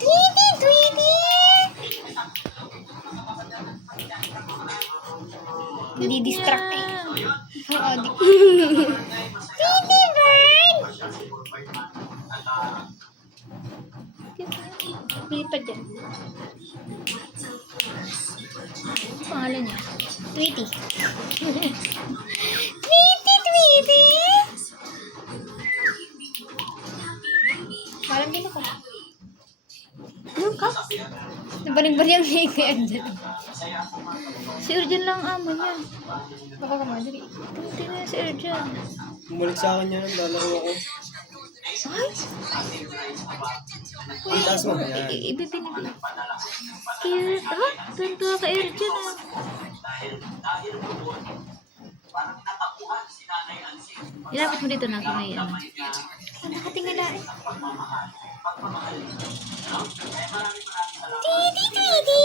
Tweety, Tweety! Di-distract eh. Oo, Tweety, Bird! Lipad dyan. Ano pangalan niya? Tweety. Tweety, Tweety! Parang din ako. Ano ka? Nabaling-bali ang leg kay Arjan. Si Arjan lang amo niya. Baka kamadali. Pumunti na si Arjan. Bumalik sa akin yan, lalaro ako. Ay! Ang taas mo, yan. Ibibinibig. Cute. Ha? Tuntua ka Arjan ah. Ilapit mo dito na ako ngayon. Nakatingala eh. Titi, titi!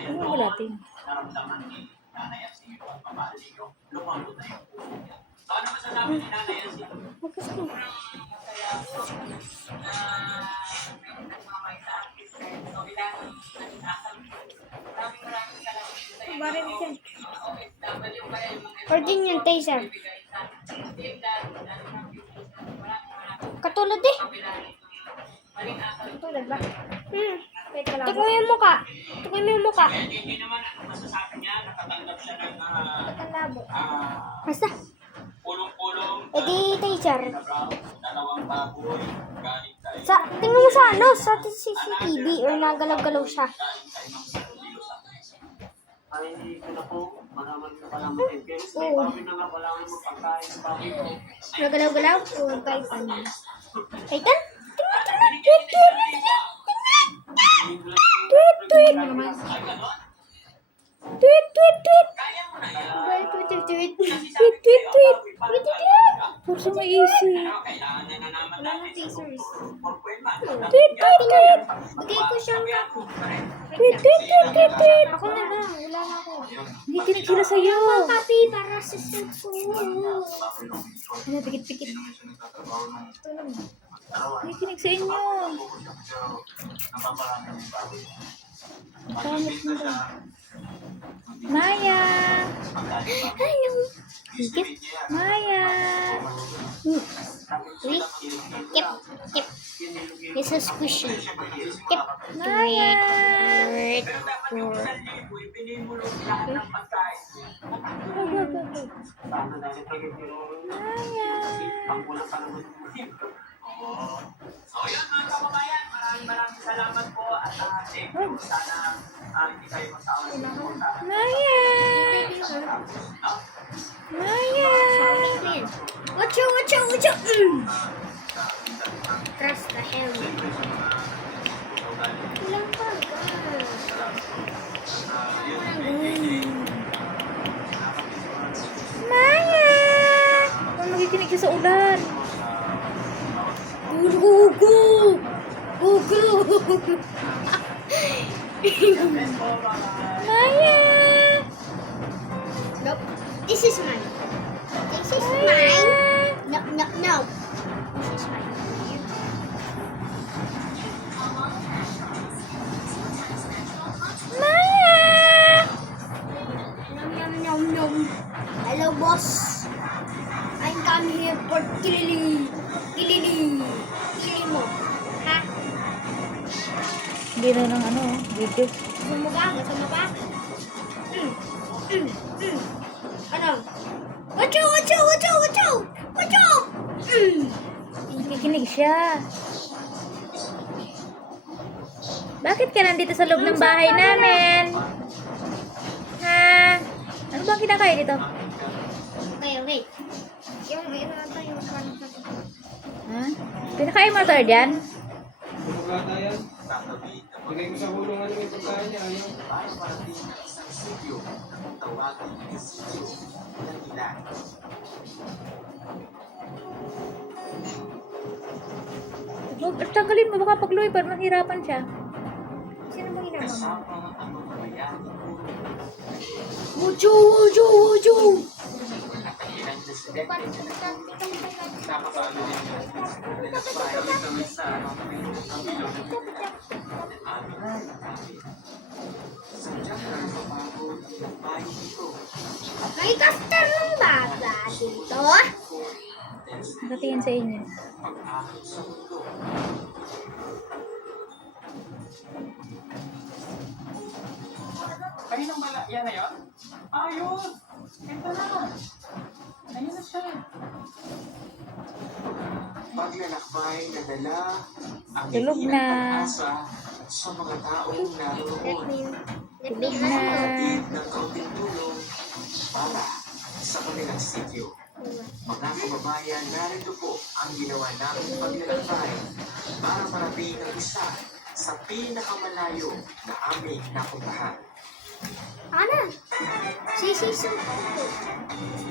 Ano ba natin? Bakas ko. Baril dyan. Origin yung taser. Katulad eh. Katulad ba? Tignan mo yung mukha. Tignan mo yung mukha. Labo. Basta. Eh di taser. Tingnan mo sa ano, sa CCTV or nagalaw-galaw siya. Oo. Nagalaw-galaw? Oo, Titan. Titan? Tingnan, tingnan. Tweet, tweet, tingnan. Tweet, tweet. Tweet, tweet, tweet. Tweet, tweet, tweet. Tweet, tweet, tweet. Tweet, tweet. Puro sa may easy. Wala nang tasers. Tweet, tweet, tweet. Bigay ko siyang copy. Tweet, tweet, tweet, tweet, tweet. Ako na lang. Wala na ako. Hindi kinig sila sa'yo. Copy para sa cellphone. Ano, pikit-pikit. Ito lang. Hindi kinig sa inyo. Pangit mo ba? Maya! Hello. Higit? Maya! Wait. Kip. Kip. This is squishy. Kip. Maya! Wait. Go, go, go, go. Maya! So yun mga kababayan, maraming salamat po at thank you. Sana hindi kayo masawa sa pumunta. Maya! Maya! Watch out, watch out, watch out. Trust the helmet. Ilang pa ba? Maya! Kung nakikinig siya sa ulan. Gugu! Gugu! Maya! Nope. This is mine. This is mine. No, no, no. This is mine. Maya! Nom, nom, nom, nom. Hello, boss. I'm coming here for Kilili. Kilili. Kilili mo. Ha? Hindi na ng ano, video. Gusto mo ba? Gusto mo ba? Ano? Watch out, watch out, watch out, watch out! Watch out! Nakikinig siya. Bakit ka nandito sa loob ng bahay namin? Ha? Ano bang kinakain dito? Okay, okay. Yung ito yung kanan pa. Ha? Pinakain mo ito, Arjan? Pagkata yan. Pagay ko sa hulungan yung pagkain niya, ayaw. Tanggalin mo, baka pag lumipad, mahirapan siya. Sino ba ginagawa? Kasama ang mga bayan. Wujo, wujo, wujo! At ang ilang presidente nakapalo din yun. Nagpahit kami sa ang ilog. Sadyang nagpapagod ng bahay dito. May caster ng baba dito. Nakatingin sa inyo. Pag-ahon sa mundo. Ay, nang mala, yan na yun? Ayun! Ito na! Ayun na siya. Paglalakbay na dala ang Tulog hindi na. pag-asa sa mga taong naroon. Tulog na. Hatid ng kaunting tulong para sa kanilang sityo. Mga kababayan, narito po ang ginawa namin paglalakbay para marating ang isa sa pinakamalayo na aming napuntahan. Ana, sisiso.